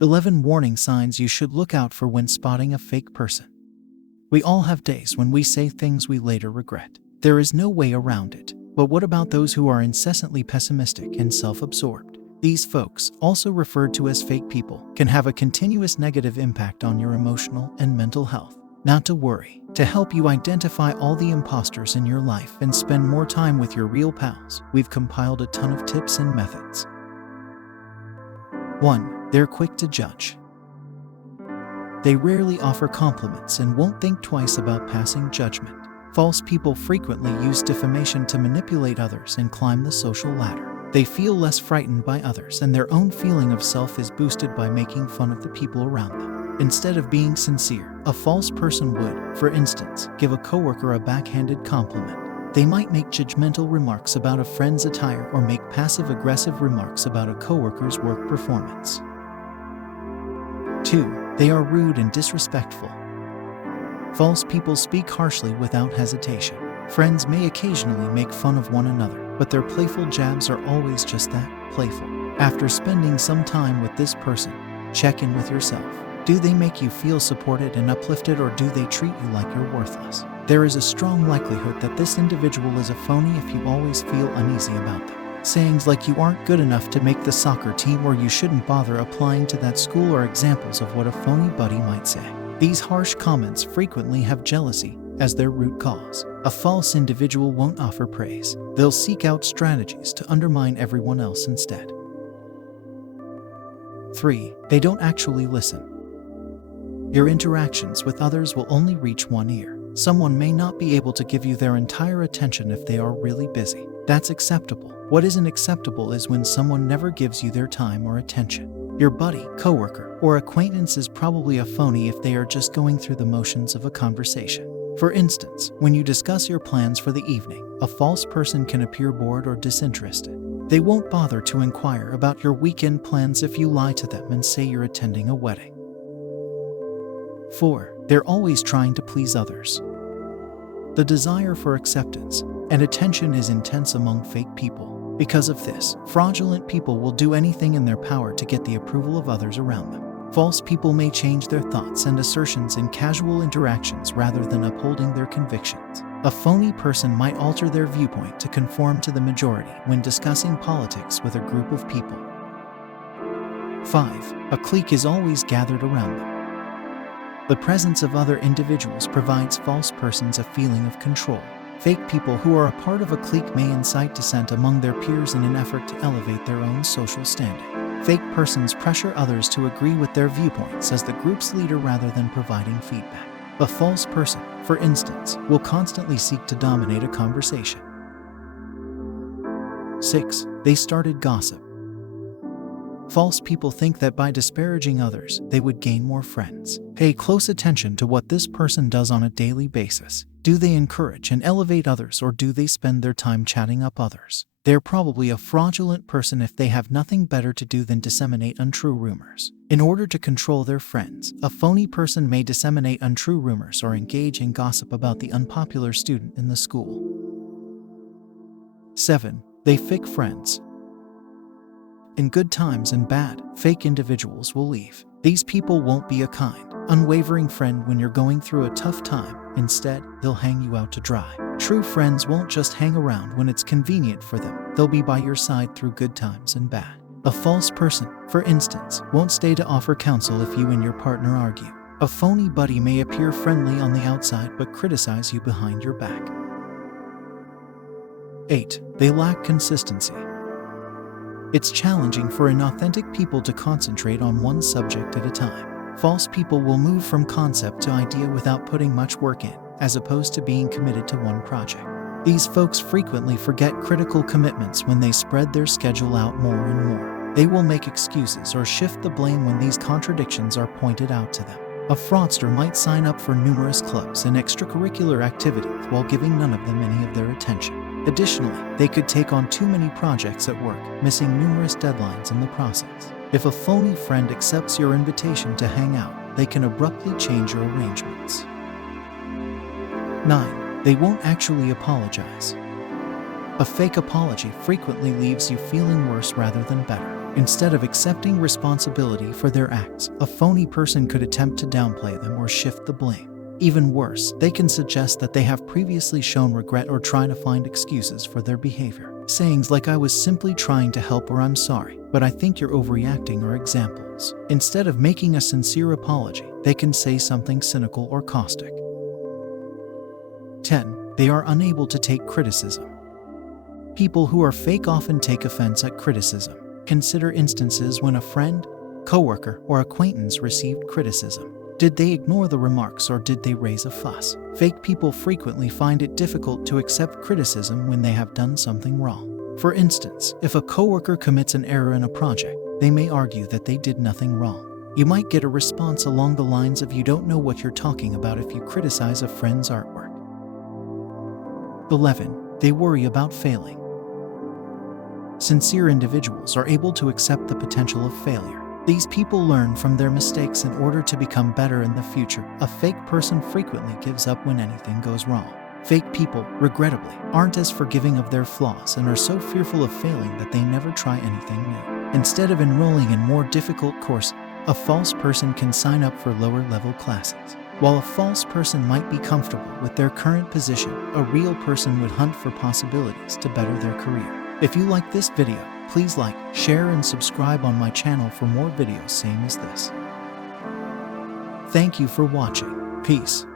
11 warning signs you should look out for when spotting a fake person. We all have days when we say things we later regret. There is no way around it. But what about those who are incessantly pessimistic and self-absorbed? These folks, also referred to as fake people, can have a continuous negative impact on your emotional and mental health. Not to worry. To help you identify all the imposters in your life and spend more time with your real pals, we've compiled a ton of tips and methods. 1. They're quick to judge. They rarely offer compliments and won't think twice about passing judgment. False people frequently use defamation to manipulate others and climb the social ladder. They feel less frightened by others, and their own feeling of self is boosted by making fun of the people around them. Instead of being sincere, a false person would, for instance, give a coworker a backhanded compliment. They might make judgmental remarks about a friend's attire or make passive-aggressive remarks about a coworker's work performance. 2. They are rude and disrespectful. False people speak harshly without hesitation. Friends may occasionally make fun of one another, but their playful jabs are always just that, playful. After spending some time with this person, check in with yourself. Do they make you feel supported and uplifted, or do they treat you like you're worthless? There is a strong likelihood that this individual is a phony if you always feel uneasy about them. Sayings like "you aren't good enough to make the soccer team" or "you shouldn't bother applying to that school" are examples of what a phony buddy might say. These harsh comments frequently have jealousy as their root cause. A false individual won't offer praise. They'll seek out strategies to undermine everyone else instead. 3. They don't actually listen. Your interactions with others will only reach one ear. Someone may not be able to give you their entire attention if they are really busy. That's acceptable. What isn't acceptable is when someone never gives you their time or attention. Your buddy, coworker, or acquaintance is probably a phony if they are just going through the motions of a conversation. For instance, when you discuss your plans for the evening, a false person can appear bored or disinterested. They won't bother to inquire about your weekend plans if you lie to them and say you're attending a wedding. 4. They're always trying to please others. The desire for acceptance and attention is intense among fake people. Because of this, fraudulent people will do anything in their power to get the approval of others around them. False people may change their thoughts and assertions in casual interactions rather than upholding their convictions. A phony person might alter their viewpoint to conform to the majority when discussing politics with a group of people. 5. A clique is always gathered around them. The presence of other individuals provides false persons a feeling of control. Fake people who are a part of a clique may incite dissent among their peers in an effort to elevate their own social standing. Fake persons pressure others to agree with their viewpoints as the group's leader rather than providing feedback. A false person, for instance, will constantly seek to dominate a conversation. 6. They started gossip. False people think that by disparaging others, they would gain more friends. Pay close attention to what this person does on a daily basis. Do they encourage and elevate others, or do they spend their time chatting up others? They're probably a fraudulent person if they have nothing better to do than disseminate untrue rumors. In order to control their friends, a phony person may disseminate untrue rumors or engage in gossip about the unpopular student in the school. 7. They fake friends. In good times and bad, fake individuals will leave. These people won't be a kind, unwavering friend when you're going through a tough time. Instead, they'll hang you out to dry. True friends won't just hang around when it's convenient for them. They'll be by your side through good times and bad. A false person, for instance, won't stay to offer counsel if you and your partner argue. A phony buddy may appear friendly on the outside but criticize you behind your back. 8. They lack consistency. It's challenging for inauthentic people to concentrate on one subject at a time. False people will move from concept to idea without putting much work in, as opposed to being committed to one project. These folks frequently forget critical commitments when they spread their schedule out more and more. They will make excuses or shift the blame when these contradictions are pointed out to them. A fraudster might sign up for numerous clubs and extracurricular activities while giving none of them any of their attention. Additionally, they could take on too many projects at work, missing numerous deadlines in the process. If a phony friend accepts your invitation to hang out, they can abruptly change your arrangements. 9. They won't actually apologize. A fake apology frequently leaves you feeling worse rather than better. Instead of accepting responsibility for their acts, a phony person could attempt to downplay them or shift the blame. Even worse, they can suggest that they have previously shown regret or try to find excuses for their behavior. Sayings like "I was simply trying to help" or "I'm sorry, but I think you're overreacting" are examples. Instead of making a sincere apology, they can say something cynical or caustic. 10. They are unable to take criticism. People who are fake often take offense at criticism. Consider instances when a friend, coworker, or acquaintance received criticism. Did they ignore the remarks or did they raise a fuss? Fake people frequently find it difficult to accept criticism when they have done something wrong. For instance, if a coworker commits an error in a project, they may argue that they did nothing wrong. You might get a response along the lines of "You don't know what you're talking about" if you criticize a friend's artwork. 11. They worry about failing. Sincere individuals are able to accept the potential of failure. These people learn from their mistakes in order to become better in the future. A fake person frequently gives up when anything goes wrong. Fake people, regrettably, aren't as forgiving of their flaws and are so fearful of failing that they never try anything new. Instead of enrolling in more difficult courses, a false person can sign up for lower-level classes. While a false person might be comfortable with their current position, a real person would hunt for possibilities to better their career. If you like this video, please like, share, and subscribe on my channel for more videos same as this. Thank you for watching. Peace.